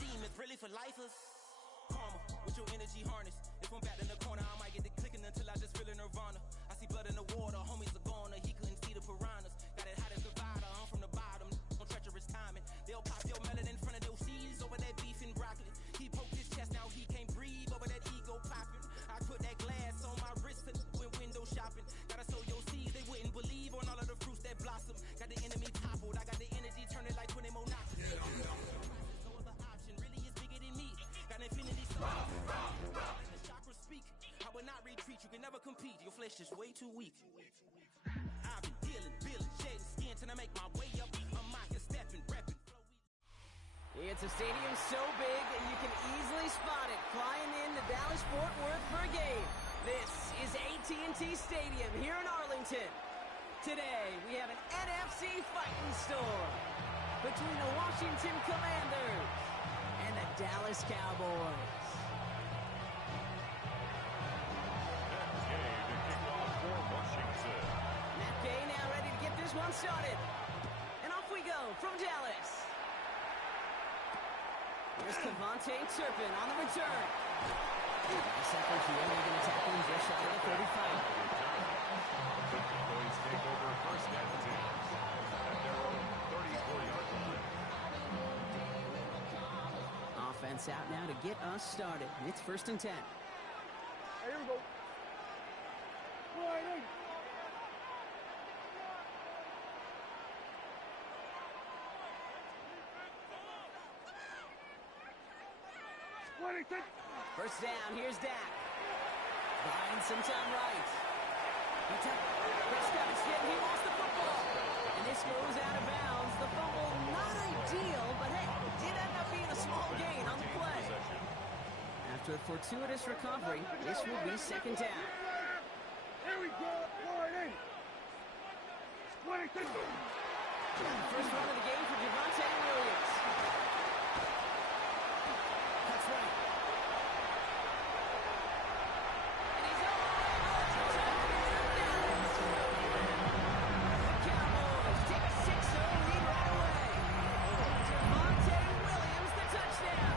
demons, really for lifers. Karma, with your energy harness. If I'm back in the corner, I might get it clicking until I just feel a nirvana. I see blood in the water, homies are goner. He couldn't see the piranhas. Got it hot as divider, I'm from the bottom. On treacherous timing. They'll pop your melon in front of those seeds over that beef and broccoli. He poked his chest, now he can't breathe over that ego popping. I put that glass on my wrist and went window shopping. Gotta sow your seeds, they wouldn't believe on all of the fruits that blossom. Got the enemy toppled, I got the energy turning like 20 more knocks. No other option, really is bigger than me. Got infinity soul. Let the chakras speak. I will not retreat, you can never compete. Your flesh is way too weak. I've been dealing, building, shedding skin till I make my way up. I'm mocking, stepping, repping. It's a stadium so big that you can easily spot it flying in to Dallas-Fort Worth for a game. This is AT&T Stadium here in Arlington. Today, we have an NFC fighting storm between the Washington Commanders and the Dallas Cowboys. The kickoff for Washington. Matt Gay now ready to get this one started. And off we go from Dallas. Here's Kevontae Turpin on the return. Second here, they're going to tackle him just shy of the 35. The Cowboys take over first and 10 at their own 34-yard line. Offense out now to get us started. It's first and 10. Here we go. First down, here's Dak. Buying some time right. Prescott instead, he lost the football. And this goes out of bounds. The fumble, not ideal, but hey, it did end up being a small gain on the play. After a fortuitous recovery, this will be second down. Here we go. First run of the game for Javonte Williams. Cuts right. And he's on. The Cowboys take a 6-0 lead right away. Javonte Williams, the touchdown.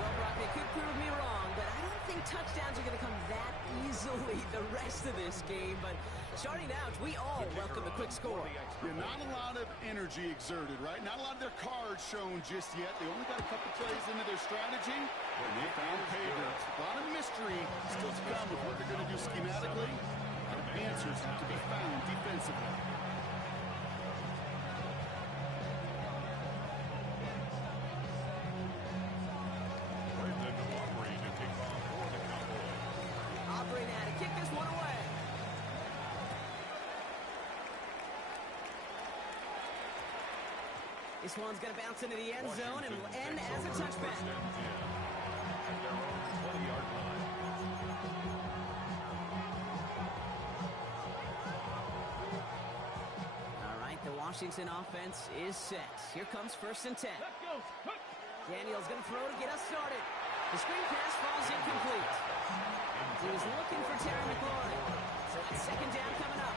Well, Brock, they could prove me wrong, but I don't think touchdowns are going to come that easily the rest of this game. But starting out, we all welcome the quick score. Yeah, not a lot of energy exerted, right? Not a lot of their cards shown just yet. They only got a couple plays into their strategy, and they found pay dirt. A lot of mystery still to come with what they're going to do schematically. A lot of answers have to be found defensively. Aubrey now to kick this one away. This one's going to bounce into the end zone and will end as a touchback. At their own 20-yard line. All right, the Washington offense is set. Here comes first and 10. Daniel's going to throw to get us started. The screen pass falls incomplete. He was looking for Terry McLaurin. So it's second down coming up.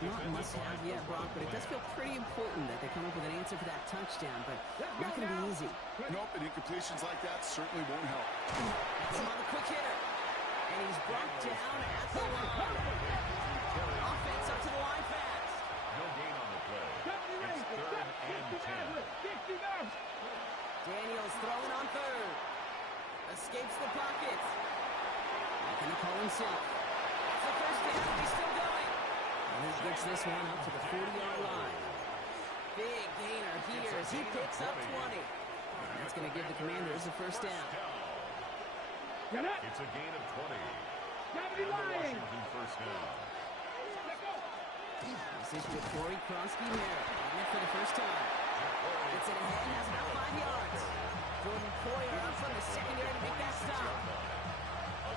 Not a must-have yet, Brock, but it does feel pretty important that they come up with an answer for that touchdown, but not going to be easy. Nope, and incompletions like that certainly won't help. That's him on the quick hitter. And he's brought down at the line. Offense up to the line fast. No gain on the play. It's third and 10. Daniels throwing on third. Escapes the pocket. Not going to call himself. That's the first down. He's still going. And he gets this one up to the 40-yard line. Big gainer here as he picks up 20. That's going to give the Commanders a first down. It's a gain of 20. And the Washington first down. This is Ja'Cory Kronsky-Merritt. On it for the first time. Gets it ahead, has about 5 yards. Jordan Poyer up from the secondary to make that stop.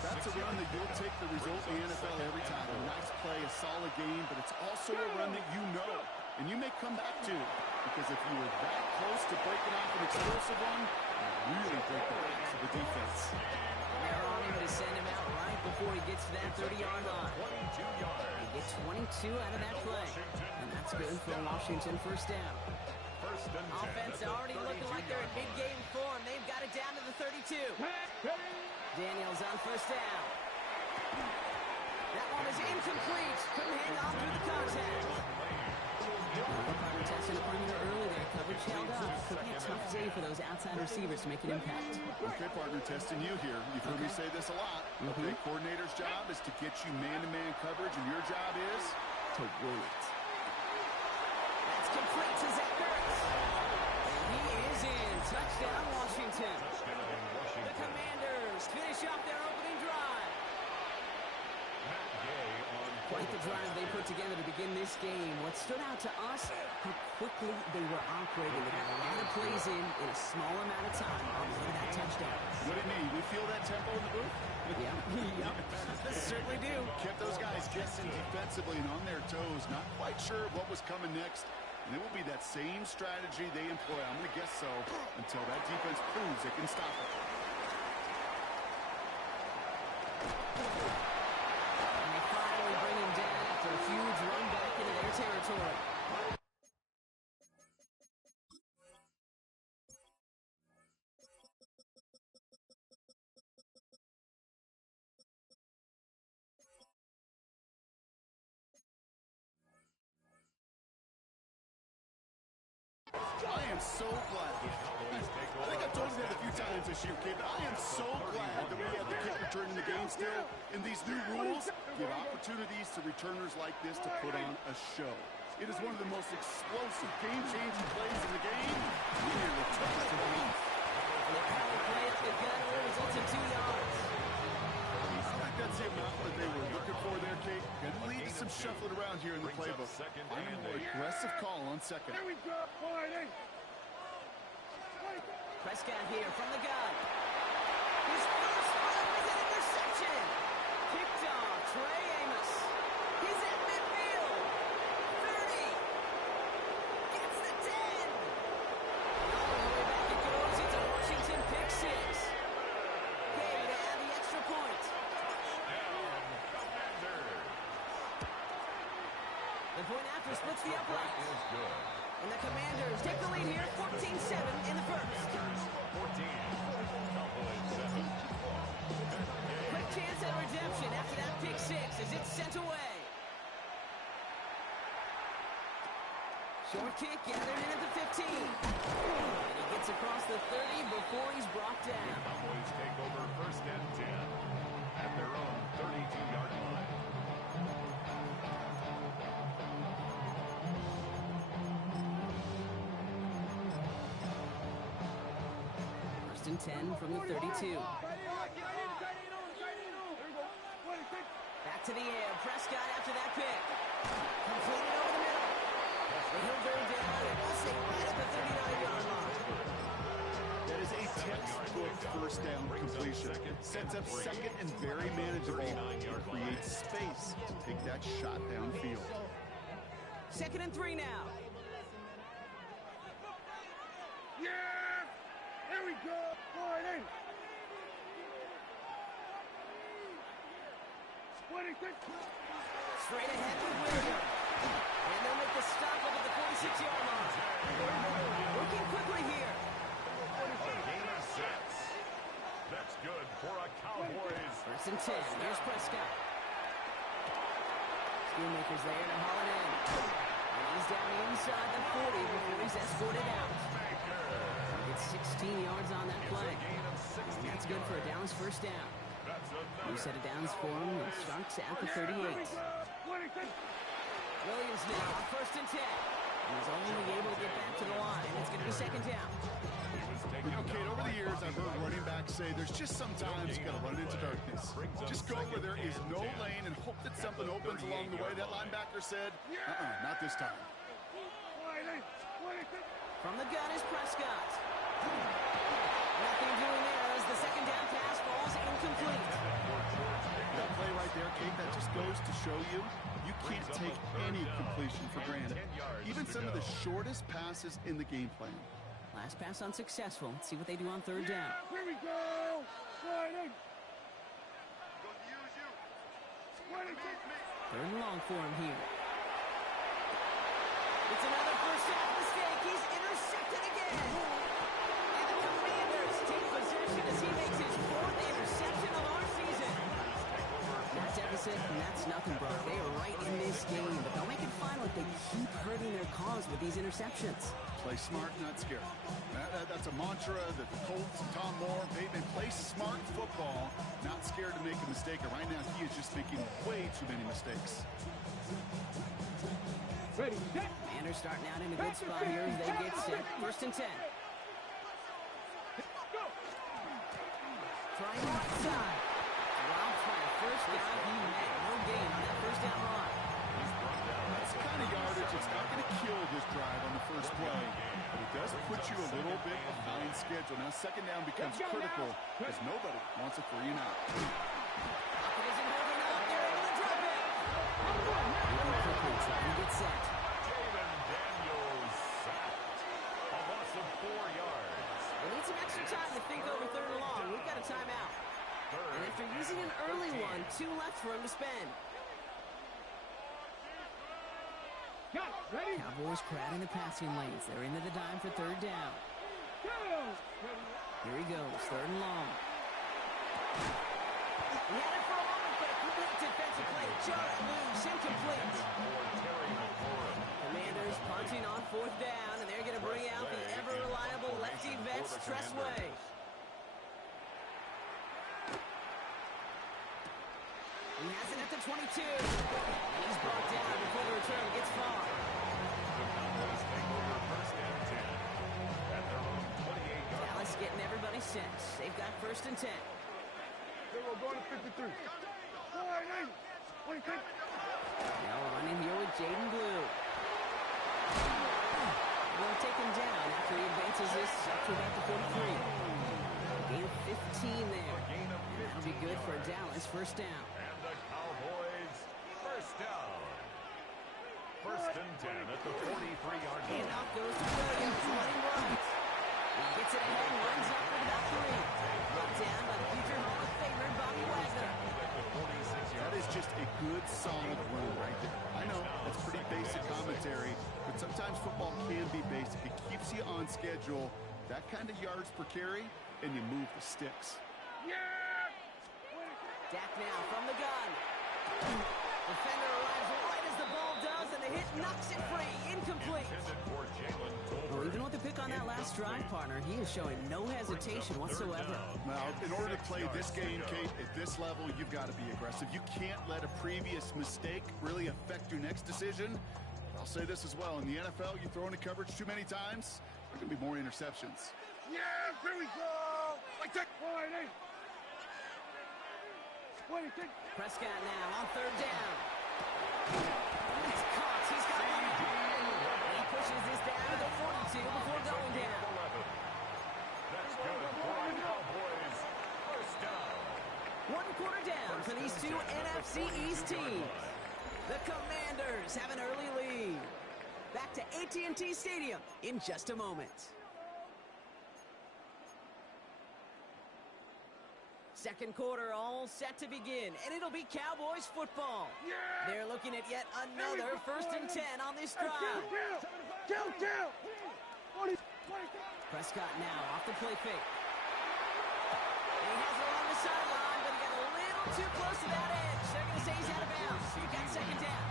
That's a run that you'll take the result in the NFL every time. A nice play, a solid game, but it's also a run that you know, and you may come back to, because if you were that close to breaking off an explosive one, you really break the backs of the defense. They're on him to send him out right before he gets to that 30-yard line. 22 yards. He gets 22 out of that play, and that's good for Washington first down. first and 10. Offense already looking like they're in mid-game form. They've got it down to the 32. Daniels on first down. That one is incomplete. Couldn't hang on through the contact. Partner testing a perimeter early there. Coverage held up. Could be a tough day for those outside receivers to make an impact. Okay, partner, testing you here. You've heard me say this a lot. Okay, coordinator's job is to get you man-to-man coverage, and your job is to win it. That's complete to Zach Ertz. And he is in. Touchdown, Washington. The Commanders finish off their opening drive. Quite the drive they put together to begin this game. What stood out to us, how quickly they were operating. They got a lot of plays in a small amount of time on the way to that touchdown. What do you mean? We feel that tempo in the booth? Yep. Certainly do. Kept those guys guessing defensively and on their toes. Not quite sure what was coming next. And it will be that same strategy they employ. I'm going to guess so until that defense proves it can stop it. And they finally bring him down after a huge run back into their territory. I am so glad. I think I've told you that a few times this year, Kate, but I am so glad that we have the kick return in the game still. And these new rules give opportunities to returners like this to put on a show. It is one of the most explosive, game-changing plays in the game. Here, return to the lead. And the power play up the gut results in 2 yards. I think that's the amount that they were looking for there, Kate. And leaves some shuffling around here in the playbook. I'm a more aggressive call on second. Here we go. Prescott here from the gun. His first throw is an interception. Picked off Trey Amos. He's at midfield. 30. Gets the 10. And all the way back it goes. It's a Washington pick six. Gay to add the extra point. The point after splits the upright. And the Commanders take the lead here, 14-7 in the first. 14. Quick chance at redemption after that pick six as it's sent away. Short kick gathered in at the 15. And he gets across the 30 before he's brought down. Cowboys take over first and 10 at their own 32-yard line. First and 10 from the 32. Back to the air. Prescott after that pick. Completed over the middle. And he'll go down and we'll say right at the 39-yard line. That is a textbook first down completion. Sets up second and very manageable. And creates space to take that shot downfield. Second and 3 now. Yeah! Here we go! Right in! 26! Straight ahead with Williams. And they'll make the stop up at the 46-yard line. Working quickly here. A gain of 6. That's good for a Cowboys. First and 10. Here's Prescott. Schoonmaker's there to haul it in. And he's down inside the 40 before he's escorted out. He gets 16 yards on that play. And that's good for a Dallas first down. New set of downs for him. It starts at the 38. Williams now on first and 10. He's only able to get back to the line. It's going to be second down. Okay, over the years, I've heard running backs say there's just sometimes you got to run into darkness. Just go where there is no lane and hope that something opens along the way. That linebacker said, not this time. From the gun is Prescott. Nothing doing there as the second down pass falls incomplete. That play right there, Kate, that just goes to show you can't take any completion for granted. Even some of the shortest passes in the game plan. Last pass unsuccessful. Let's see what they do on third down. Here we go! Right in! Third and long for him here. It's another first down mistake. He's intercepted. 6-0, Brock. They are right in this game, but they'll make it final if they keep hurting their cause with these interceptions. Play smart, not scared. That's a mantra that the Colts and Tom Moore, they play smart football, not scared to make a mistake. And right now, he is just making way too many mistakes. Ready, set. Commanders starting out in a good spot here as they get set. 1st and 10. Trying right side. Wild fire. First down, he met. No gain on that first down run. That's the kind of yardage. It's not going to kill this drive on the first play, but it does put you a little bit behind schedule. Now, 2nd down becomes critical because nobody wants a 3 and out. Pocket isn't holding up. They're able to drop it. Moving quickly, trying to get set. Javen Daniels sacked. A loss of 4 yards. They need some extra time to think over 3rd and long. We've got a timeout. And after using an early one, 2 left for him to spend. Ready? Cowboys crowding the passing lanes. They're into the dime for 3rd down. Go. Here he goes, 3rd and long. He had it for a moment, but a complete defensive play. Just loose, incomplete. Commanders punting on 4th down, and they're going to bring out the ever-reliable lefty Vets Tressway. He has it at the 22. And he's brought down before the return gets far. The Cowboys take over 1st and 10 at their own 28-yard. Dallas getting everybody set. They've got 1st and 10. We're going to 53. All right, hey. What do you think? Now running here with Jaden Blue. Will take him down after he advances this up to about the 43. Gain of 15 there. That'll be good for Dallas. 1st down. And the Cowboys 1st down. 1st and 10 at the 43-yard line. Handoff goes to Williams. Running right. He gets it ahead and runs up for about 3. Brought down by the future Hall of Famer Bobby Wagner. That is just a good, solid run right there. I know, that's pretty basic commentary, but sometimes football can be basic. It keeps you on schedule, that kind of yards per carry, and you move the sticks. Dak now from the gun. Defender arrives right as the ball does, and the hit knocks it free. Incomplete. Well, even with the pick on that last drive, partner, he is showing no hesitation whatsoever. Now, in order to play this game, Kate, at this level, you've got to be aggressive. You can't let a previous mistake really affect your next decision. I'll say this as well. In the NFL, you throw into coverage too many times, there can be more interceptions. Yeah, here we go. Like that. All right, hey. What do you think? Prescott now on 3rd down. He's caught. He's got one. He pushes this down to the 42 before going down. That's good for the Cowboys. 1st down. 1 quarter down for these two NFC East teams. The Commanders have an early lead. Back to AT&T Stadium in just a moment. 2nd quarter all set to begin, and it'll be Cowboys football. Yeah. They're looking at yet another 1st and 10 on this drive. Kill. What do you think? Prescott now off the play fake. And he has it along the sideline, but he got a little too close to that edge. They're going to say he's out of bounds. You got 2nd down.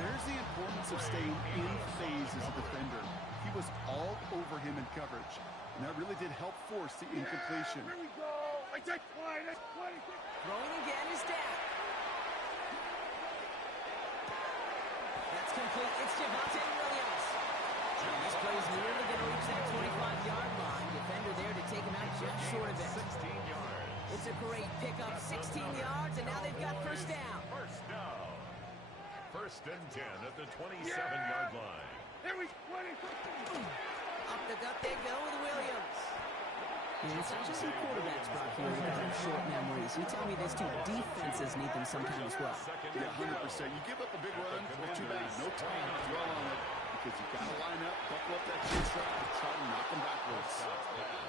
There's the importance of staying in phase as a defender. He was all over him in coverage, and that really did help force the incompletion. Here we go. I take one. Throwing again is Dak. That's complete. It's Javonte Williams. And this play's nearly going to reach that 25-yard line. Defender there to take him out just short of it. 16 yards. It's a great pickup. 16 yards, and now they've got 1st down. 1st down. 1st and 10 at the 27-yard line. Here we go. Up the gut they go with Williams. And it's not just some quarterbacks, Brock, here who have short memories. You tell me this too. Defenses need them sometimes as well. Yeah, 100%. You give up a big run, well, too bad. No time to dwell on it because you got to line up, buckle up that chin strap, and try to knock them backwards.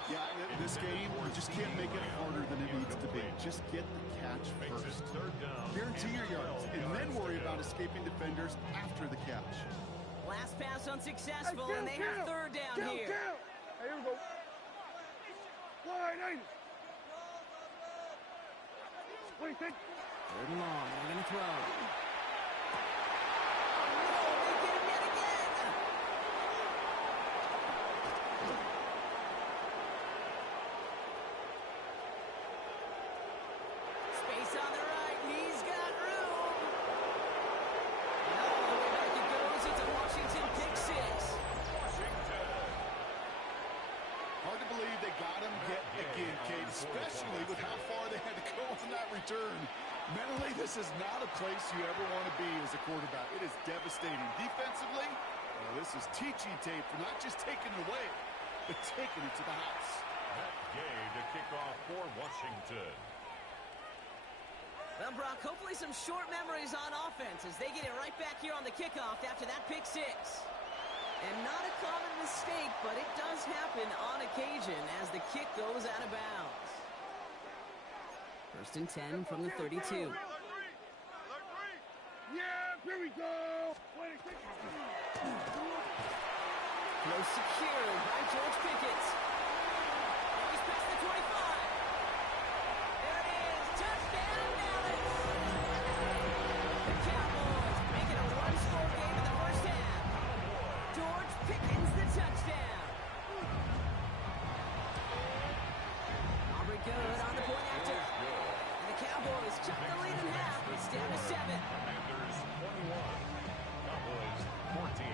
Yeah, this game, you just can't make it harder than it needs to be. Just get the catch first. Guarantee your yards, and then worry about escaping defenders after the catch. Last pass unsuccessful, and they have 3rd down here. Hey, here we go. All right, hey. What do you think? Third and long. They're going to throw. Space on the right. He's got room. And all the way back it goes. It's a Washington pick six. Hard to believe they got him yet again, Kate, especially with how far they had to go on that return. Mentally, this is not a place you ever want to be as a quarterback. It is devastating. Defensively, well, this is teaching tape for not just taking it away, but taking it to the house. Matt Gay to kick off for Washington. Well, Brock, hopefully some short memories on offense as they get it right back here on the kickoff after that pick six. And not a common mistake, but it does happen on occasion as the kick goes out of bounds. First and 10 from the 32. Yeah, here we go. Throw secured by George Pickett. And he's past the 25. There it is. Touchdown, Dallas. The Cowboys make it a one-score game in the first half. George Pickens the touchdown. Aubrey good on the point after. And the Cowboys chuck the lead in half. It's down to 7. Commanders 21. Cowboys 14.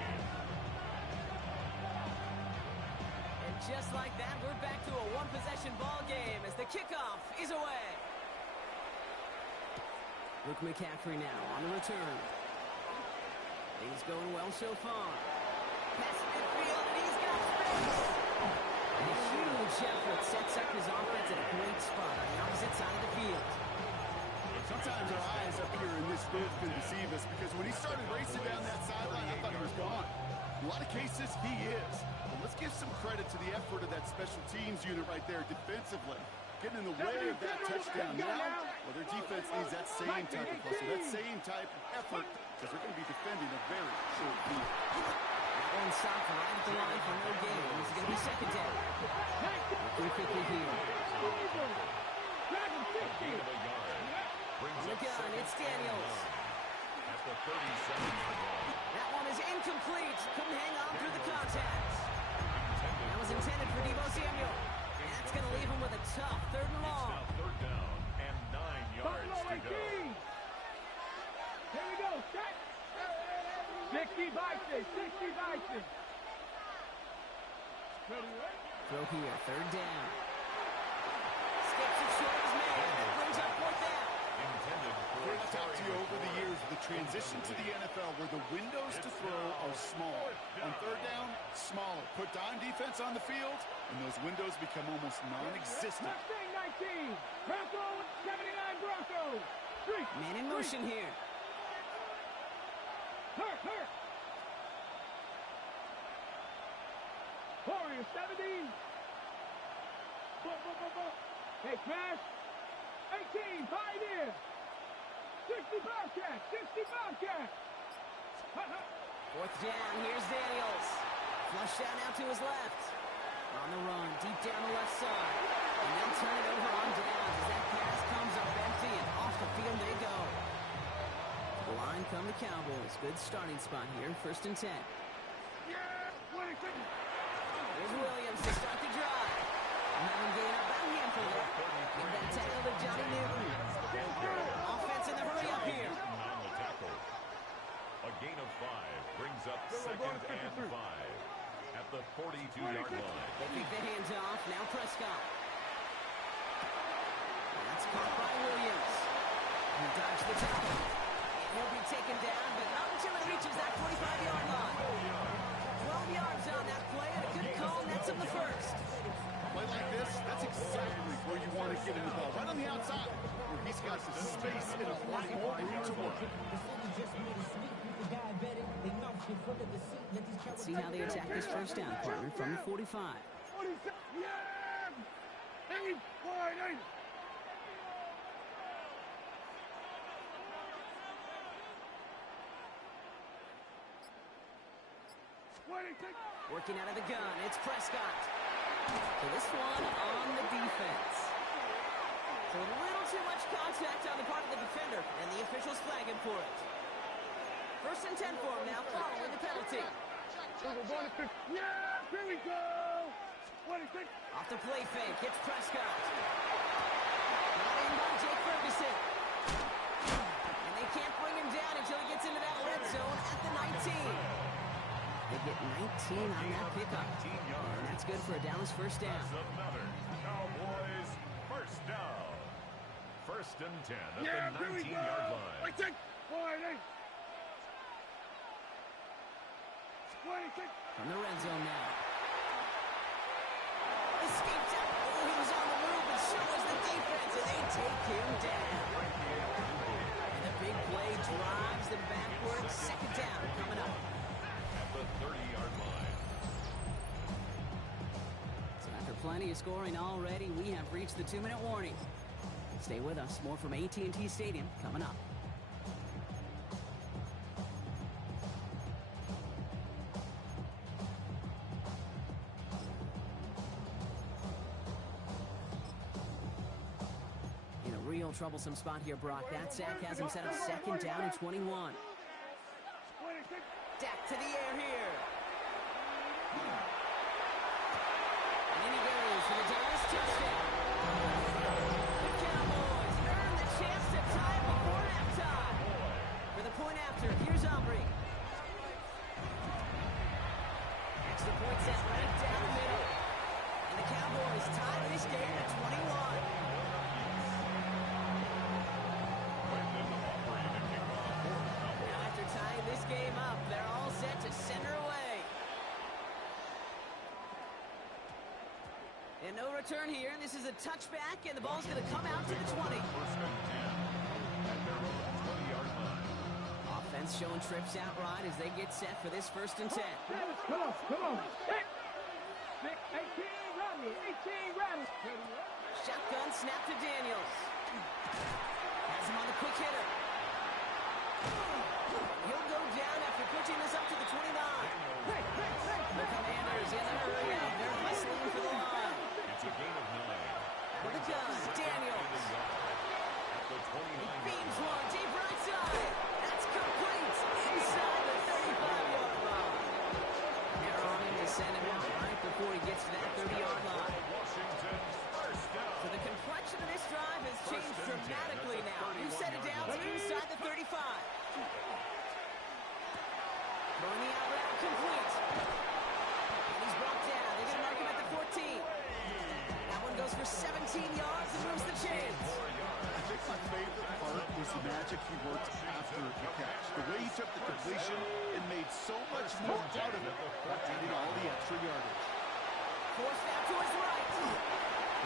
And just like that, we're back to a one-possession ball game as the kickoff is away. Luke McCaffrey now on the return. Things going well so far. Pass midfield, and he's got space. And a huge effort sets up his offense at a great spot on the opposite side of the field. Sometimes our eyes up here in this booth can deceive us because when he started racing down that sideline, I thought he was gone. In a lot of cases, he is. But let's give some credit to the effort of that special teams unit right there defensively. Getting in the way of that touchdown now, well, their defense needs that same type of hustle, that same type of effort, because they're going to be defending a very short field. One stop right at the line for no gain. This is going to be second down. Looking quickly here. Gain of a yard. Brings On the up gun, second it's and Daniels. one at the 37-yard line. That one is incomplete. Couldn't hang on through the contact. That was intended for Deebo Samuel. And that's going to leave him with a tough third and long. Now third down and 9 yards to go. Here we go. Set. 60 Vikings. 60 Vikings. Throw here, third down. Skips it short is made. That brings up fourth down. Intended for I've talked to you over the years of the transition to the NFL where the windows to throw are small. On third down, smaller. Put dime defense on the field, and those windows become almost non-existent. Mustang 19. Broncos 79 Broncos. Man in motion here. Hurt. Warriors 70. Hey, smash. 18, Pioneer. 60 Bobcat. 60 Bobcat. Fourth down, here's Daniels. Flush down out to his left. On the run, deep down the left side. And they'll turn it over on downs as that pass comes up empty and off the field they go. To the line come the Cowboys. Good starting spot here, first and 10. Here's Williams to start the drive. Having gained up about a handful there. Give that tackle to Johnny Newton. Offense in the hurry up here. on the tackle. A gain of 5 brings up second and 5 at the 42-yard line. They kick the hands off. Now Prescott. That's caught by Williams. He dodged the tackle. And he'll be taken down, but not until he reaches that 45-yard line. 12 yards on that play, and a good call nets him the first. Play like this, that's exactly where you want to get him the ball. Right on the outside, where he's got the space and a lot more room to work. Let's see how they attack this first down, partner, from the 45. Working out of the gun, it's Prescott. So this one on the defense. So a little too much contact on the part of the defender, and the officials flagging for it. 1st and 10 for him now, following the penalty. Yeah, here we go. 26. Off the play fake, hits Prescott. Got in by Jake Ferguson. And they can't bring him down until he gets into that red zone at the 19. They get 19 on that pickup. And that's good for a Dallas first down. That's another Cowboys first down. 1st and 10 at the 19-yard line. 26. From the red zone now. Escaped out. Oh, he was on the move, and so was the defense, and they take him down. And the big play drives them backwards. 2nd down coming up. At the 30-yard line. So after plenty of scoring already, we have reached the 2-minute warning. Stay with us. More from AT&T Stadium coming up. In a real troublesome spot here, Brock. That sack has him set up 2nd down and 21. Dak to the air here. And in he goes for the Dallas touchdown. The Cowboys earn the chance to tie it before halftime. For the point after, here's Aubrey. Extra point set right down the middle. And the Cowboys tie this game at 21. Now after tying this game up, they're all set to send her away. And no return here. This is a touchback, and the ball's going to come out to the 20. 1st and 10 at their own 20-yard line. Offense showing trips out right as they get set for this 1st and 10. Come on. 18, Rodney. 18, Rodney. Shotgun snap to Daniels. Has him on the quick hitter. He'll go down after pushing this up to the 29. The Commanders in the hurry up. They're hustling for the line. It's a gain of 9. Out of the gun, Daniels. At the 29. Beams one, deep right side. That's complete. Inside the 35-yard line. They're on him to send him out right before he gets to that 30-yard line. Washington's first down. So the complexion of this drive has changed dramatically now. You set it down to inside the 35. Throwing the out route complete. And he's brought down. They're going to mark him at the 14. That one goes for 17 yards and moves the chains. I think my favorite part was the magic he worked after the catch. The way he took the completion and made so much more out of it, adding all the extra yardage. Forced out to his right.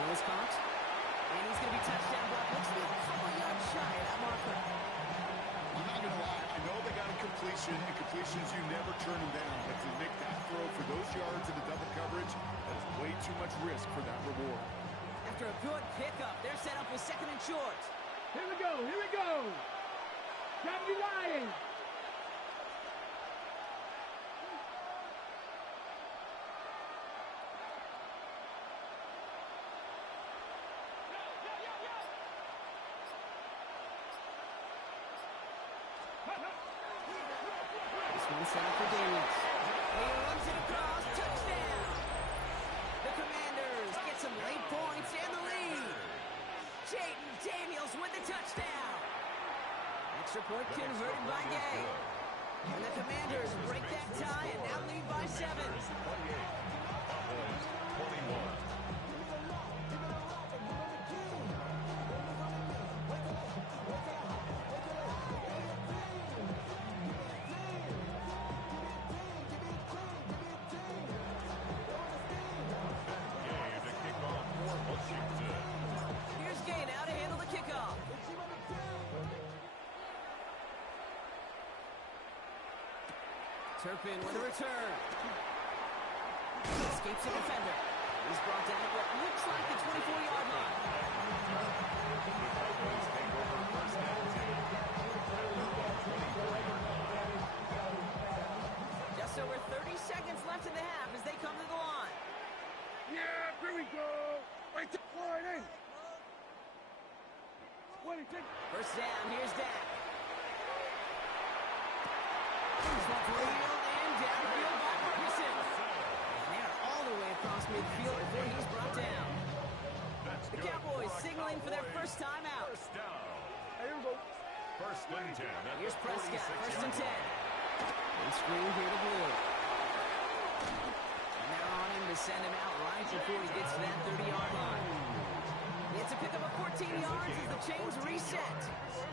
Willis caught. And he's going to be touchdown block. Looks to be a couple yards shy of that marker. I'm not going to lie. I know they got a completion, and completions, you never turn them down. But to make that throw for those yards in the double coverage, that is way too much risk for that reward. After a good pickup, they're set up with 2nd and short. Here we go. Got me lying. This one's set up for Daniels. He runs it across. Touchdown. The Commanders get some late points and the lead. Jaden Daniels with the touchdown. Extra point converted by Gay. And the Commanders break that tie and now lead by 7. 28. Cowboys 21. Here's Gay now to handle the kickoff. Turpin with a return. Escapes the defender. He's brought down at what looks like the 24-yard line. Just over 30 seconds left in the half as they come to the line. Yeah, here we go. Right to 40. First down, here's Dak. This one's real and downfield by Ferguson. And they're all the way across midfield before he's brought down. The Cowboys signaling for their first timeout. First down. Hey, here we go. First and 10. Here's Prescott, first and 10. They screen here to Blue. And they're on him to send him out right before he gets to that 30-yard line. It's a pickup of 14 yards as the chains reset.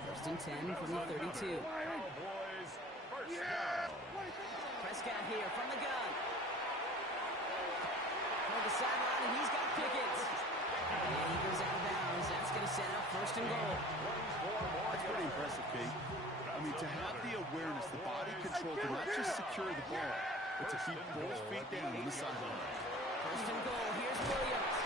First and 10 from the 32. Cowboys, first down. Prescott here from the gun. On the sideline, and he's got Pickens. And he goes out of bounds. That's going to set up first and goal. That's pretty impressive, Kate. I mean, to have the awareness, the body control to not just secure the ball, but to keep both feet down on the sideline. First and goal. Here's Williams.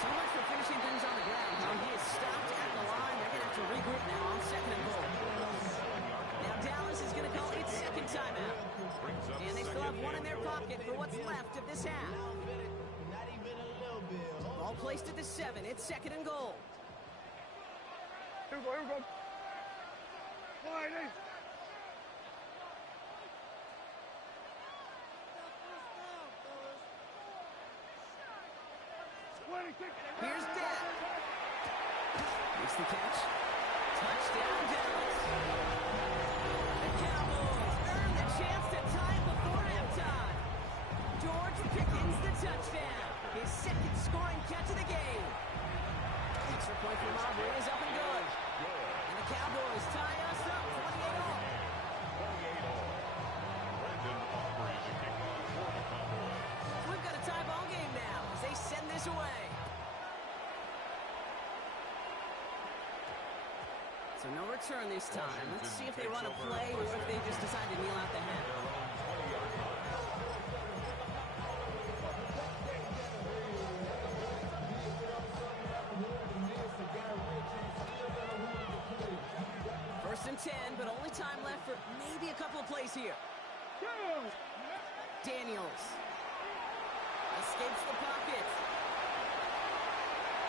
So much for finishing things on the ground. He is stopped at the line. They're going to have to regroup now on second and goal. Now Dallas is going to call its second timeout. And they still have one in their pocket for what's left of this half. Ball placed at the 7. It's second and goal. Here we go, here we go. All right, hey. Here's Dak. Makes the catch. Touchdown, Dallas. The Cowboys earn the chance to tie it before halftime. George Pickens the touchdown. His second scoring catch of the game. Extra point from Aubrey is up and good. And the Cowboys tie us up 28-all. 28-all. Brandon Aubrey to kick off for the Cowboys. We've got a tie ball game now as they send this away. So no return this time. Let's see if they run a play or if they just decide to kneel out the half. First and 10, but only time left for maybe a couple of plays here. Daniels escapes the pocket.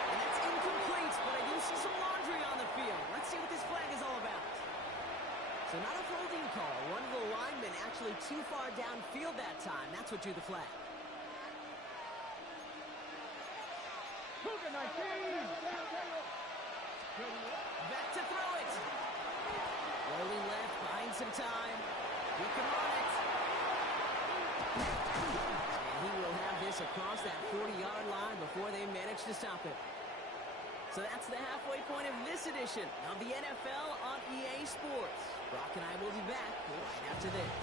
And that's incomplete, but I do see some laundry on the field. Let's see what this flag is all about. So not a holding call. One of the linemen actually too far downfield that time. That's what drew the flag. Back to throw it. Rolling left, buying some time. He can run it. And he will have this across that 40-yard line before they manage to stop it. So that's the halfway point of this edition of the NFL on EA Sports. Brock and I will be back right after this.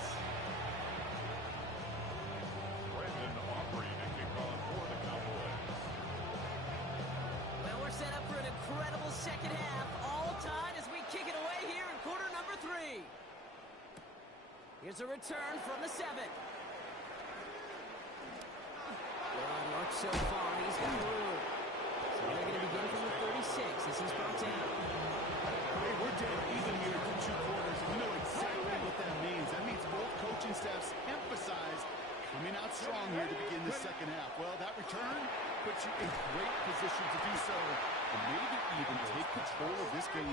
Brandon Aubrey to kick off for the Cowboys. Well, we're set up for an incredible second half. All tied as we kick it away here in quarter number 3. Here's a return from the 7. Good luck so far. He's got room. So they're going to begin from the 36 as he's brought down. Hey, we're dead even here to 2 quarters. We know exactly what that means. That means both coaching staffs emphasize coming out strong here to begin the second half. Well, that return puts you in great position to do so and maybe even take control of this game.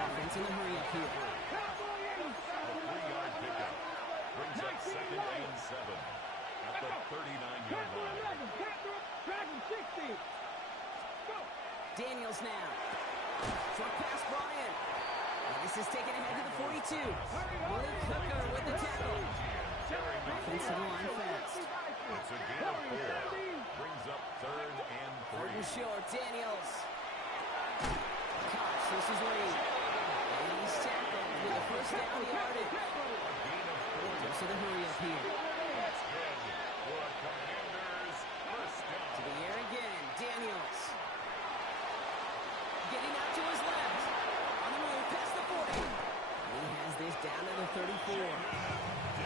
Offense in the hurry up here. A 3-yard pickup brings up second and 7 at the 39-yard line. Daniels now. Short pass brought in. And this is taken ahead to the 42. Willie Cooker with the tackle. Offense to the line fast. It's a gain of 4. Brings up third and 3. Short, Daniels. Cox, this is Lee. And he's tackled with a first down yardage. Goes to the hurry up here. That's good for a Commanders first down. To the air again, Daniels. Getting out to his left. On the move, past the 40. And he has this down to the 34.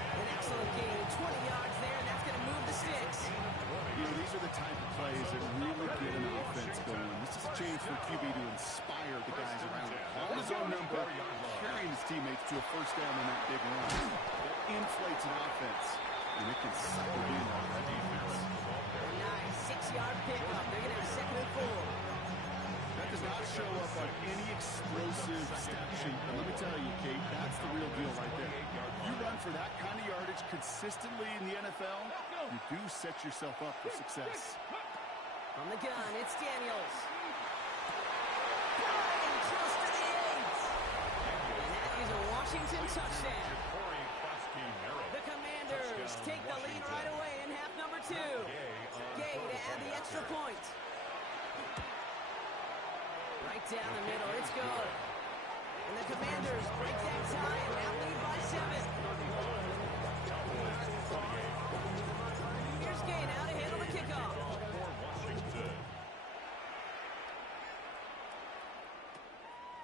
An excellent gain, 20 yards there, and that's going to move the sticks. You know, these are the type of plays that really get an offense going. This is a chance for QB to inspire the guys around him. On his own number, carrying his teammates to a first down on that big run. That inflates an offense, and it can sucker in on that defense. Nice 6-yard pickup. They're going to have second and 4. That does not show up on any extreme tell you, Kate, that's the real deal right there. You run for that kind of yardage consistently in the NFL, you do set yourself up for success. From the gun, it's Daniels. Flying close to the 8. And that is a Washington touchdown. The Commanders take the lead right away in half number 2. Gay to add the extra point. Right down the middle, it's good. And the Commanders break that tie and now lead by 7. Here's Gay now to handle the kickoff.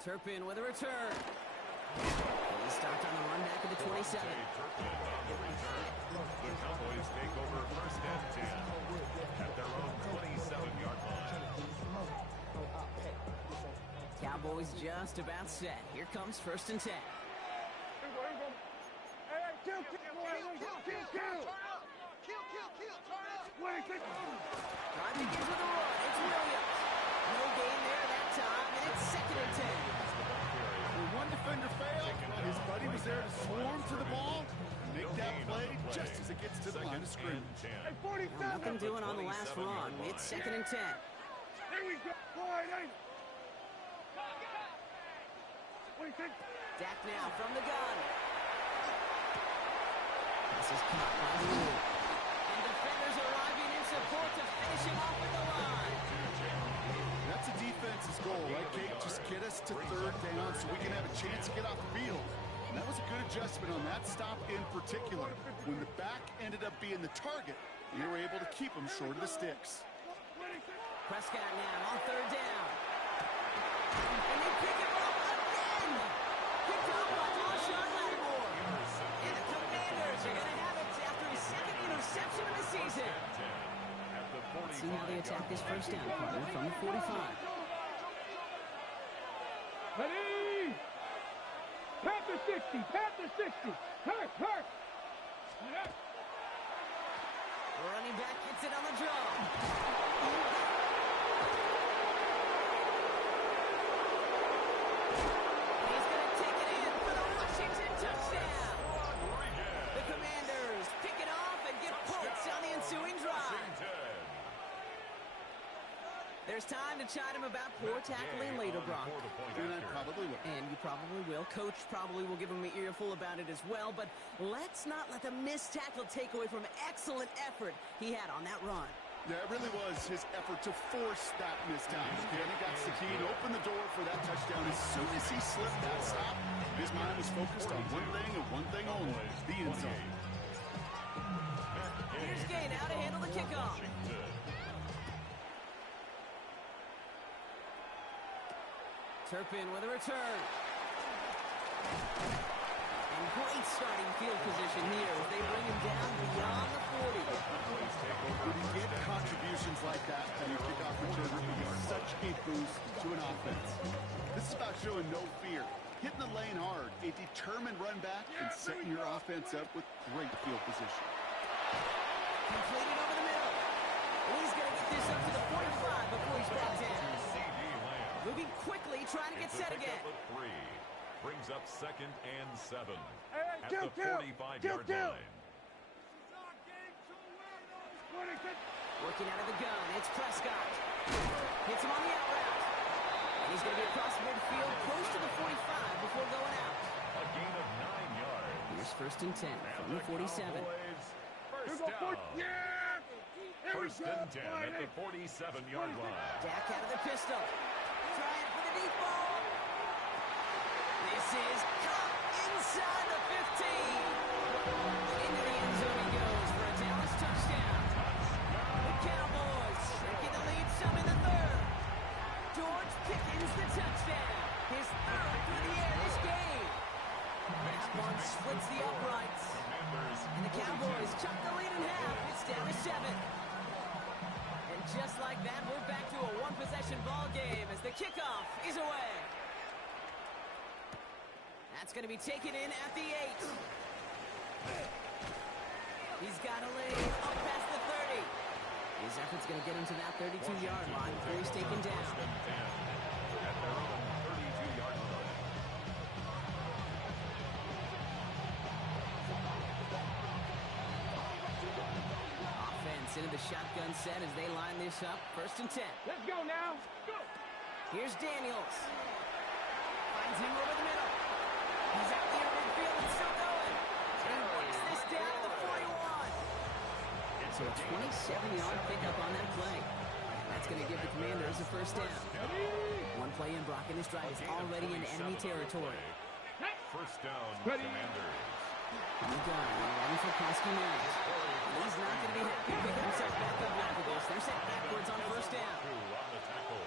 Turpin with a return. He stopped on the run back at the 27. The Cowboys take over first and 10 at their own 27-yard line. Cowboys just about set. Here comes first and 10. Here we go. Hey, kill. Drive begins with a run. It's Williams. No gain there that time, and it's second and 10. When one defender failed, his buddy was there to swarm to the ball, make that play just as it gets to the line of scrimmage. Hey, 47. Nothing doing on the last run. It's second and 10. Here we go. Dak now from the gun. This is caught by the lead. And defenders arriving in support to finish him off at the line. That's a defense's goal, right, Kate? Just get us to third down so we can have a chance to get off the field. And that was a good adjustment on that stop in particular. When the back ended up being the target, we were able to keep him short of the sticks. Prescott now on third down. And they pick him up again. Picked up by Marshawn Lattimore. And the Commanders are going to have it after his second interception of the season. Let's see how they attack this first down, partner, from the 45. Ready? Panther 60. Hurt. Running back gets it on the draw. He's going to take it in for the Washington touchdown. The Commanders pick it off and get points on the ensuing drive. There's time to chide him about poor tackling later, Brock. And I probably will. And you probably will. Coach probably will give him an earful about it as well. But let's not let the missed tackle take away from excellent effort he had on that run. Yeah, it really was his effort to force that missed tackle. And he got Sakine open the door for that touchdown. As soon as he slipped that stop, his mind was focused on one thing and one thing only, the end zone. Here's Gay now to handle the kickoff. Turpin with a return. And great starting field position here as they bring him down beyond the 40. When you get contributions like that on your kickoff return, it is such a boost to an offense. This is about showing no fear, hitting the lane hard, a determined run back, and setting your offense up with great field position. Completed over the middle. And he's going to get this up to the 45 before he's brought down. Moving quickly, trying to get set again. Brings up second and 7 at kill, the 45-yard line. Working out of the gun, it's Prescott. Hits him on the out route. And he's going to be across midfield, close to the 45 before going out. A gain of 9 yards. Here's first and 10 from the 47. First down. First and 10 at the 47-yard line. Dak out of the pistol. Trying for the deep ball. This is caught inside the 15. Into the end zone he goes for a Dallas touchdown. The Cowboys shrinking the lead some in the third. George Pickens the touchdown. His third through the air this game. That one splits the uprights. And the Cowboys chuck the lead in half. It's down to 7. And just like that, we're back to a one-possession ball game as the kickoff is away. That's going to be taken in at the 8. He's got a lane up past the 30. His effort's going to get him to that 32-yard line before he's taken down. At their own 32-yard line. Gets into the shotgun set as they line this up. 1st and 10. Let's go now. Go. Here's Daniels. Finds him over the middle. He's out there midfield and still going. And he breaks this down to the 41. So a 27-yard pickup on that play. That's going to give the Commanders a 1st down. One play in, Brock, and this drive is already in enemy territory. 1st down, Commanders. On the gun, running for Koski Marriott. He's not going to be happy picking himself back up after this. They're set backwards on 1st down. On the tackle.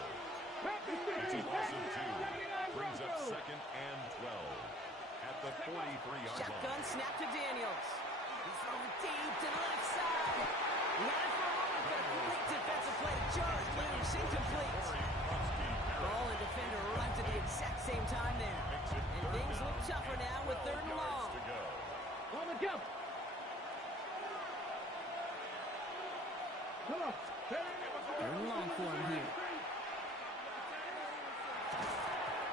It's a loss of 2. Brings up 2nd and 12. At the 43-yard line. Shotgun snap to Daniels. He's throwing deep to the left side. He had it for a moment, but a great defensive play to charge loose, incomplete. Ball and defender arrived at the exact same time there. And things look tougher now with 3rd and long. On the go. Come on. 3rd and long for him here.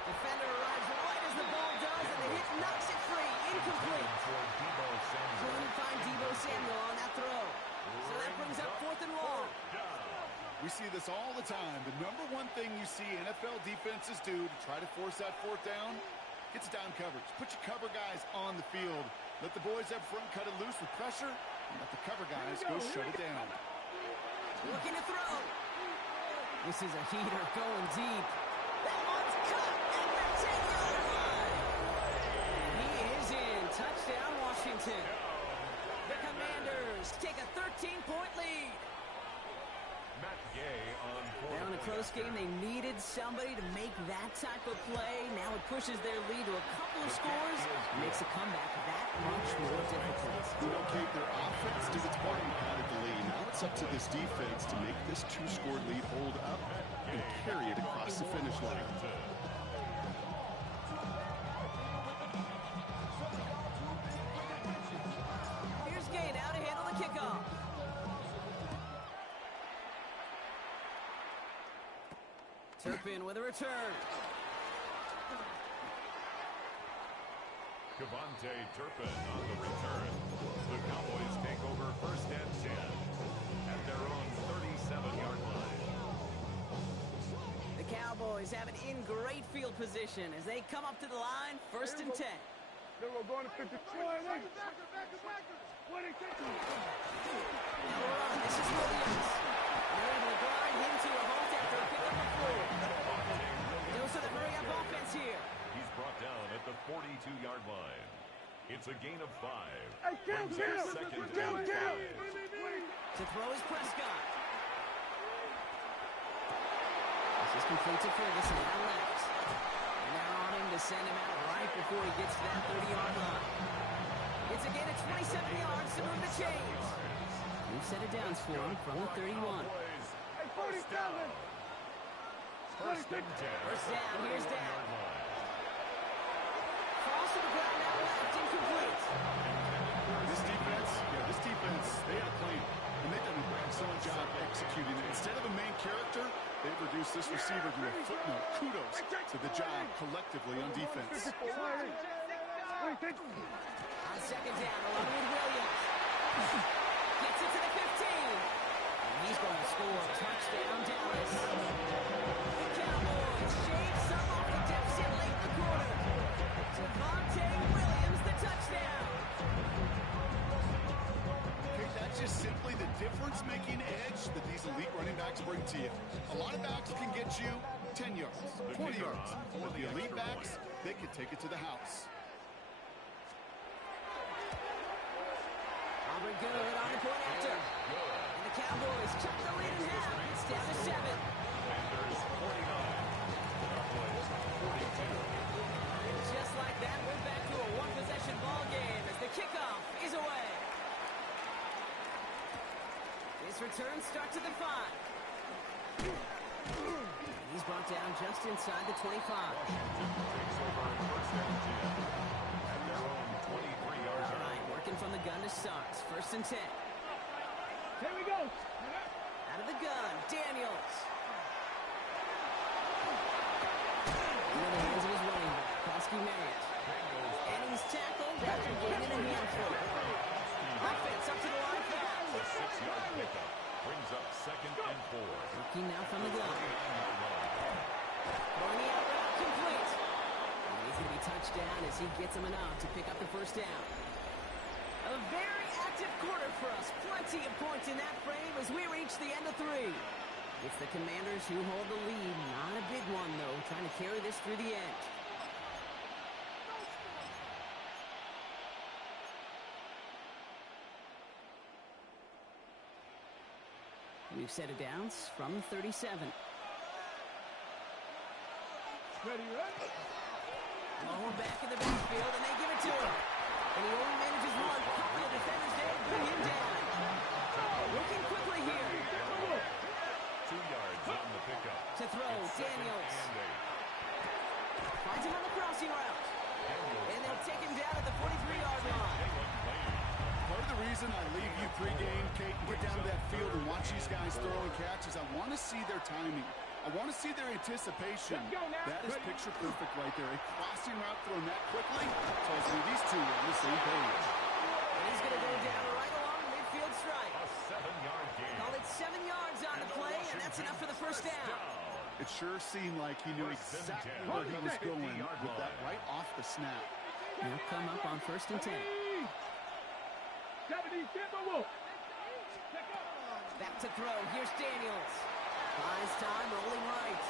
Defender arrives right as the ball does, and the hit knocks it free. Incomplete. Couldn't find Deebo Samuel on that throw. So that brings up 4th and long. We see this all the time. The number one thing you see NFL defenses do to try to force that 4th down, gets down coverage. Put your cover guys on the field. Let the boys up front cut it loose with pressure, and let the cover guys go shut it down. Looking to throw. This is a heater going deep. That one's cut at the 10-yard line. He is in. Touchdown, Washington. The Commanders take a 13-point lead. Now in a close game, they needed somebody to make that type of play. Now it pushes their lead to a couple of scores. Makes a comeback that much more difficult. You know, Kate, their offense did its part and padded the lead. Now it's up to this defense to make this 2-score lead hold up and carry it across the finish line. Here's Gay now to handle the kickoff. Turpin with a return. Cavante Turpin on the return. The Cowboys take over 1st and 10 at their own 37-yard line. The Cowboys have it in great field position as they come up to the line, 1st and 10. Then we're going to 53. What are you thinking? This is Williams. They're able to grind him to a halt after a pickup of 4. Goes to the hurry-up offense here. He's brought down at the 42-yard line. It's a gain of 5. Hey, Brings up 2nd and 5. To throw is Prescott. This is complete to Ferguson on left. And they're on him to send him out right before he gets to that 30-yard line. It's a gain of 27 yards to move the chains. New set of downs for him from the 31. Hey, 47. 1st and 10. First down, here's down. Falls to the ground out left, incomplete. This defense, they had a plan. And they've done an excellent job executing it. Instead of a main character, they've reduced this receiver to a footnote. Kudos to the job collectively on defense. On 2nd down, along with Williams. Gets it to the 15. And he's going to score. Touchdown, Dallas. The Cowboys shave some off the deficit late in the quarter. Javonte Williams, the touchdown. Okay, that's just simply the difference-making edge that these elite running backs bring to you. A lot of backs can get you 10 yards, 20 yards. But the elite backs, they can take it to the house. Auburn good on the point after. And the Cowboys cut the lead in half. It's down to 7. Commanders 49. Cowboys 42. And just like that, we're back to a one-possession ball game as the kickoff is away. This return starts at the 5. He's brought down just inside the 25. Washington takes over 1st and 10 at their own 23-yard All line. right, working from the gun to start. 1st and 10. Here we go. Out of the gun, Daniels. Into the hands of his running back, Koski Marriott. And he's tackled after gaining a handful. Offense up to the line pass. A 6-yard pickup. second and 4. Working now from the gun. Throwing the out route, complete. And he's going to be touched down as he gets him enough to pick up the first down. A very active quarter for us. Plenty of points in that frame as we reach the end of 3. It's the Commanders who hold the lead. Not a big one, though, trying to carry this through the end. We've set it down from 37. Ready, ready? Lower back in the backfield, and they give it to him. And he only manages one. Couple of defenders there to bring him down. Looking quickly here. 2 yards on the pickup. To throw, Daniels. Finds him on the crossing route. And they'll take him down at the 43-yard line. Part of the reason I leave you pregame, Kate, and get down to that field and watch these guys throw and catch is I want to see their timing. I want to see their anticipation. That is picture perfect right there. A crossing route thrown that quickly tells me these two are on the same page. And he's going to go down right along the midfield strike. A 7-yard gain. Called it 7 yards on the play, and that's enough for the first down. It sure seemed like he knew exactly where he was going with that right off the snap. He'll come up on 1st and 10. Back to throw. Here's Daniels. Buys time, rolling right.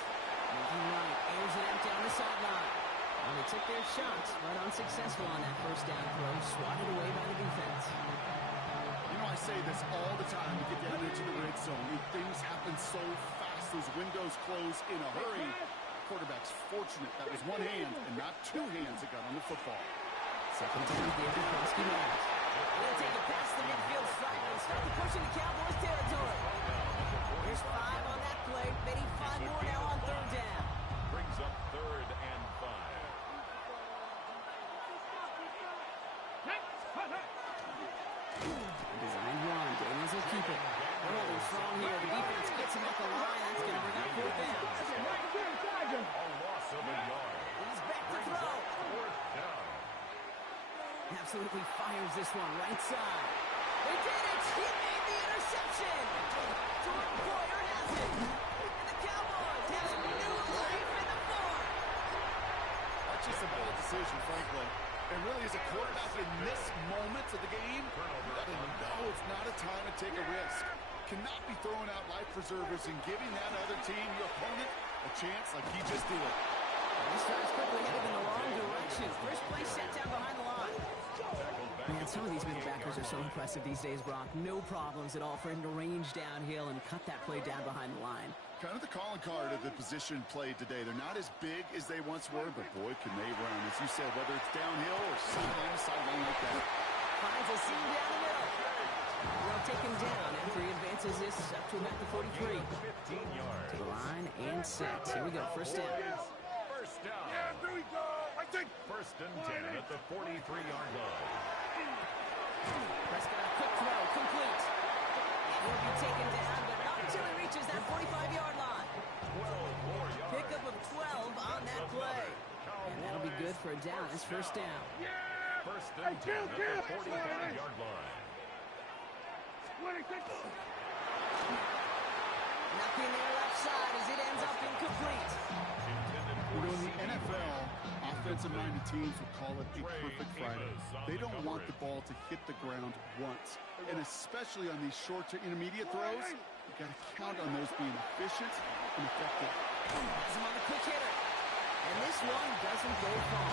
Moving right, airs it out down the sideline. Well, they took their shots, but unsuccessful on that first down throw. Swatted away by the defense. You know, I say this all the time to get down into the red zone. Things happen so fast. Those windows close in a hurry. Quarterback's fortunate that was one hand and not 2 hands that got on the football. Second down, David Krosky Miles. They'll take it past the midfield stripe and start to push into Cowboys territory. There's 5 on that play. They need 5 more now on 3rd down. Brings up 3rd and 5. Design run. Daniels will keep it. They're holding strong here. The defense gets him at the line. That's going to bring up 4th down. A loss of a yard. He's back to throw. 4th down. Absolutely fires this one right side. They did it! He made the interception! Jordan Poyer has it! And the Cowboys have a new life in the form! That's just a bold decision, frankly. And really, as a quarterback in this moment of the game, you gotta know it's not a time to take a risk. Cannot be throwing out life preservers and giving that other team, your opponent, a chance like he just did. This drive's quickly headed in the wrong direction. First play set down behind the line. Man, some of these middle backers are so impressive these days, Brock. No problems at all for him to range downhill and cut that play down behind the line. Kind of the calling card of the position played today. They're not as big as they once were, but boy, can they run. As you said, whether it's downhill or sideline to sideline like that. Finds a seam down the middle. They'll take him down after he advances this up to about the 43. 15 yards. To the line and set. Here we go, first down. First down. Yeah, here we go. I think. 1st and 10 at the 43-yard line. Prescott, a quick throw, complete. And he'll be taken down, but not until he reaches that 45-yard line. 12 more yards. Pickup of 12 on that play. And that'll be good for a down. It's first down. First and 10 at the 45-yard line. Nothing there left side as it ends up incomplete. You know, in the NFL, offensive-minded teams would call it a perfect Friday. They don't want the ball to hit the ground once. And especially on these short to intermediate throws, you got to count on those being efficient and effective. Has him on the quick hitter. And this one doesn't go far.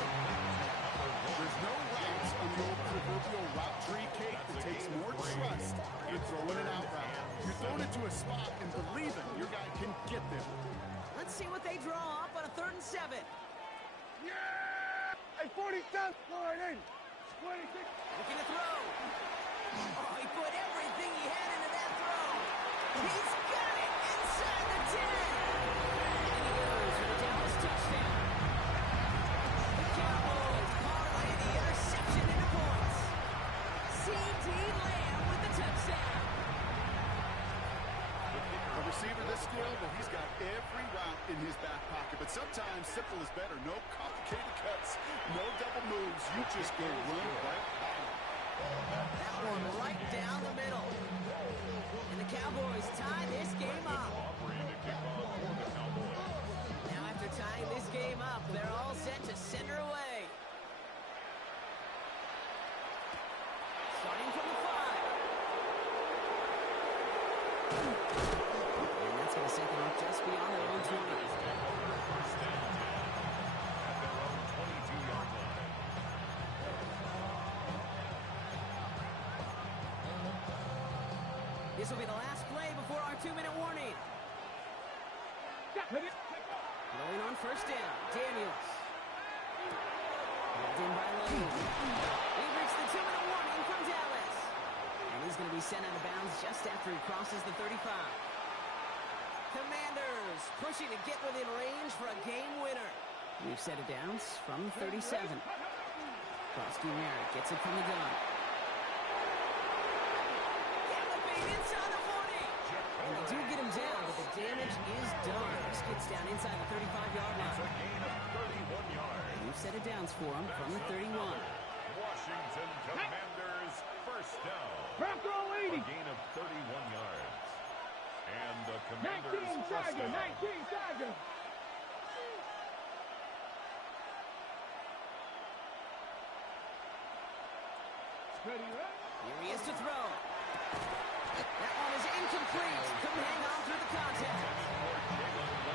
There's no routes on the old proverbial route tree, Kate, that takes more trust in throwing an out route. You're throwing it to a spot and believing your guy can get there. Let's see what they draw up on a 3rd and 7. Hey, 47. Line in. 26. Looking to throw. Oh, he put everything he had into that throw. He's got it inside the 10. And he goes for the Dallas touchdown. The Cowboys parlay the interception into points. C.D. Lamb with the touchdown. A receiver this skilled, well, he's got every route in his back pocket. But sometimes simple is better. No complicated cuts, no double moves. You just go run right by him. That one right down the middle. And the Cowboys tie this game up. Offering to kick off for the Cowboys. Now after tying this game up, they're all set to send her away. Starting from the 5. And that's going to set them up just beyond their own 20. First and 10 at their own 22-yard line. This will be the last play before our 2-minute warning. Going on first down, Daniels. Held in by Lane. We've reached the 2-minute warning from Dallas. And he's going to be sent out of bounds just after he crosses the 35. Commanders pushing to get within range for a game winner. We've set it down from 37. Krosky Merritt gets it from the gun. Galloping inside the 40. And they do get him down, but the damage is done. This gets down inside the 35-yard line. It's a gain of 31 yards. We've set it down for him from the 31. Washington Commanders first down. Back row A 80. gain of 31 yards. And the 19 Commanders first Tiger, down. 19 Tiger. Ready, right? Here he is to throw. That one is incomplete. Couldn't hang on through the contact.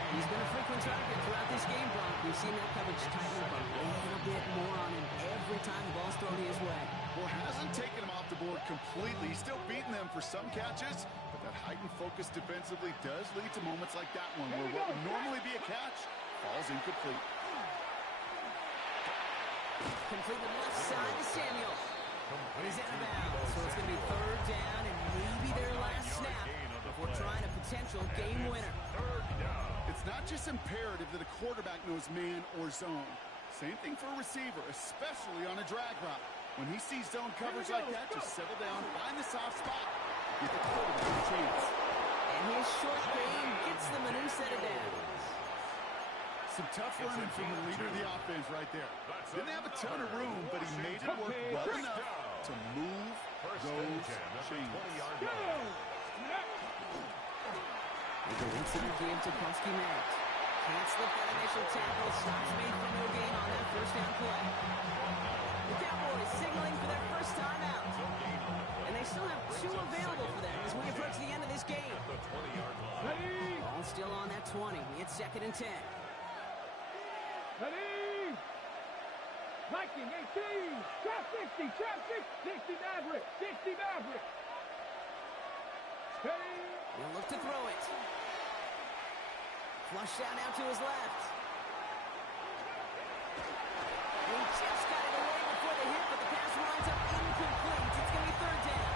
He's been a frequent target throughout this game, Brock. We've seen that coverage tighten up a little bit more on him every time the ball's thrown his way. Well, hasn't taken him off the board completely. He's still beating them for some catches, but that heightened focus defensively does lead to moments like that one where what would normally be a catch falls incomplete. Complete the left side to Samuel. And he's out of bounds, so it's going to be third down and maybe their last snap before trying a potential game winner. It's not just imperative that a quarterback knows man or zone. Same thing for a receiver, especially on a drag route. When he sees zone coverage like that, just settle down, find the soft spot, give the quarterback a chance. And his short game gets them a new set of downs. Some tough running from the leader of the offense right there. Didn't have a ton of room, but he made it work well enough to move those chains. They go into the game to Krosky Merritt. Can't slip that initial tackle. Stops made for no gain on that first down play. The Cowboys signaling for their first time out. And they still have 2 available for them as we approach the end of this game. Ready? Ball still on that 20. It's 2nd and 10. Ready? Viking 18. Trap 60. Trap 60. 60 Maverick. 60 Maverick. Ready? He'll look to throw it. Flush out now to his left. He just got it away before the hit, but the pass winds up incomplete. It's going to be third down.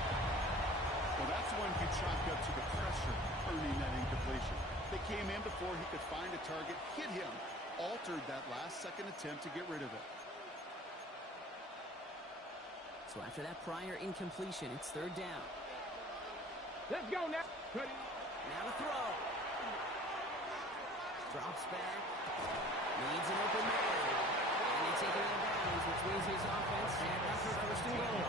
Well, that's one you chalk up to the pressure, earning that incompletion. They came in before he could find a target, hit him, altered that last-second attempt to get rid of it. So after that prior incompletion, it's third down. Let's go now. Ready? Now to throw. Drops back. Needs an open man. And they take it out of bounds, which means his offense set up for first and goal.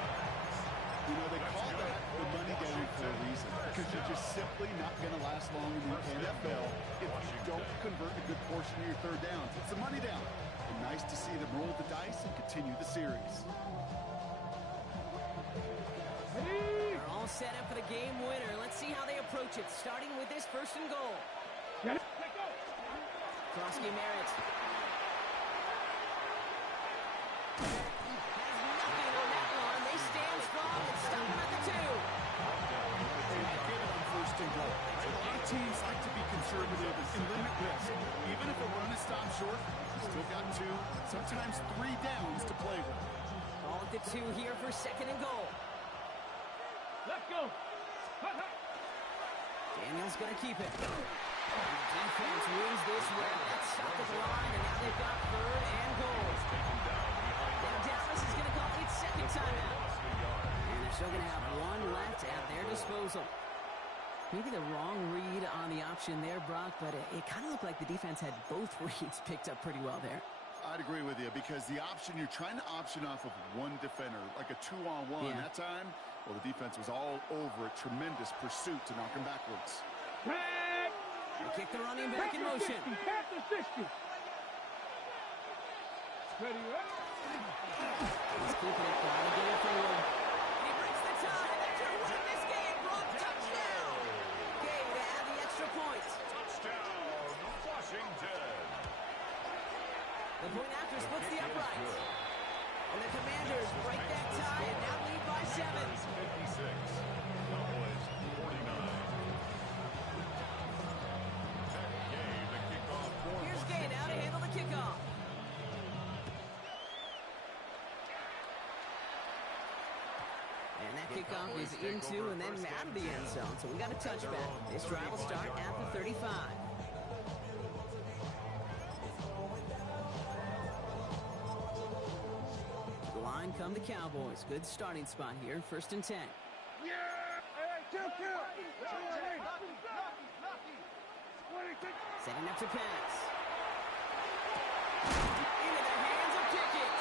You know, they call that the money down for a reason, because you're just simply not going to last long in the NFL if you don't convert a good portion of your third downs. It's the money down. And nice to see them roll the dice and continue the series. Ready? They're all set up for the game winner. Let's see how they approach it, starting with this first and goal. Get it. Let go. Krosky Merritt. Has nothing on that one. They stand strong and stop him at the 2. And get it on first and goal. A lot of teams like to be conservative and limit risk. Even if a run is stopped short, you still got 2, sometimes 3 downs to play with. Ball at the 2 here for second and goal. Let's go. Hut, hut. Daniels going to keep it. The defense wins this round. That's stopped at the line, and now they've got third and goal. Now Dallas is going to call its second timeout. And they're still going to have 1 left at their disposal. Maybe the wrong read on the option there, Brock, but it kind of looked like the defense had both reads picked up pretty well there. I'd agree with you, because the option, you're trying to option off of one defender, like a 2-on-1. Yeah. That time, well, the defense was all over it. Tremendous pursuit to knock him backwards. Tag. They kick the running back in motion. Pass to 60. Ready, He's keeping it, trying to get it forward. And he breaks the tie. They're going to win this game. Brock, touchdown. Game to add the extra point. Touchdown, Washington. The point after splits the uprights. And the Commanders break that tie and now lead by 7. 56. Cowboys 49. Gay, the kickoff for Here's Gay now to handle the kickoff. And that kickoff is into and then out of the end zone. So we got a touchback. This drive will start at the 35. The line come the Cowboys. Good starting spot here. 1st and 10. Setting up to pass. Into the hands of Pickett.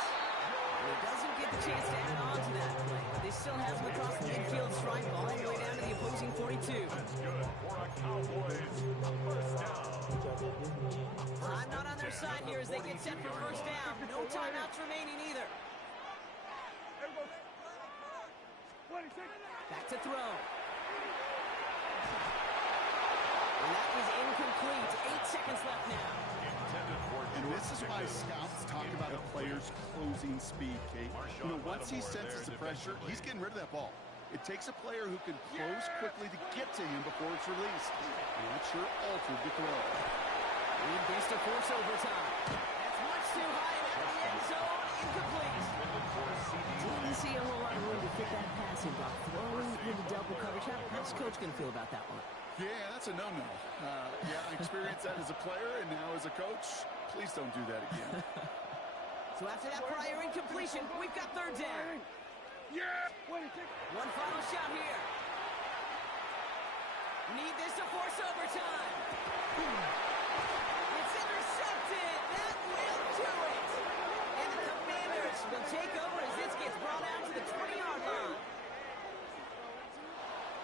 And he doesn't get the chance to add on to that play. But they still has him across the midfield stripe all the way down to the opposing 42. That's good for a Cowboys first down. I'm not on their side here as they get set for first down. No timeouts remaining either. Back to throw. And that is incomplete. 8 seconds left now. And this is why scouts talk about a player's closing speed, Kate. You know, once he senses the pressure, he's getting rid of that ball. It takes a player who can close quickly to get to him before it's released. And that sure altered the throw. Lead this to force overtime. That's much too high and out of the end zone. Incomplete. Didn't see a whole lot of room to fit that pass in, Brock. Throwing into double coverage. How's Coach going to feel about that one? Yeah, that's a no-no. Yeah, I experienced that as a player, and now as a coach, please don't do that again. So after that prior incompletion, we've got 3rd down. One final shot here. Need this to force overtime. It's intercepted. That will do it. And the Commanders will take over as this gets brought out to the 20-yard line.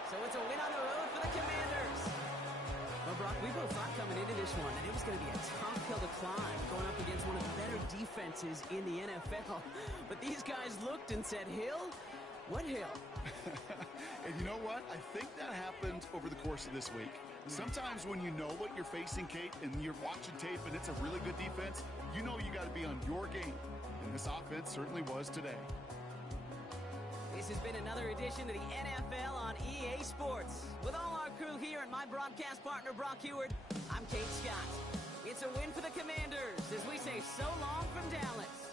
So it's a win on the road for the Commanders. Well, Brock, we both thought coming into this one that it was going to be a tough hill to climb, going up against one of the better defenses in the NFL. But these guys looked and said, Hill? What hill? And you know what? I think that happened over the course of this week. Sometimes when you know what you're facing, Kate, and you're watching tape and it's a really good defense, you know you got to be on your game. And this offense certainly was today. This has been another edition of the NFL on EA Sports. With all our crew here and my broadcast partner, Brock Heward, I'm Kate Scott. It's a win for the Commanders as we say so long from Dallas.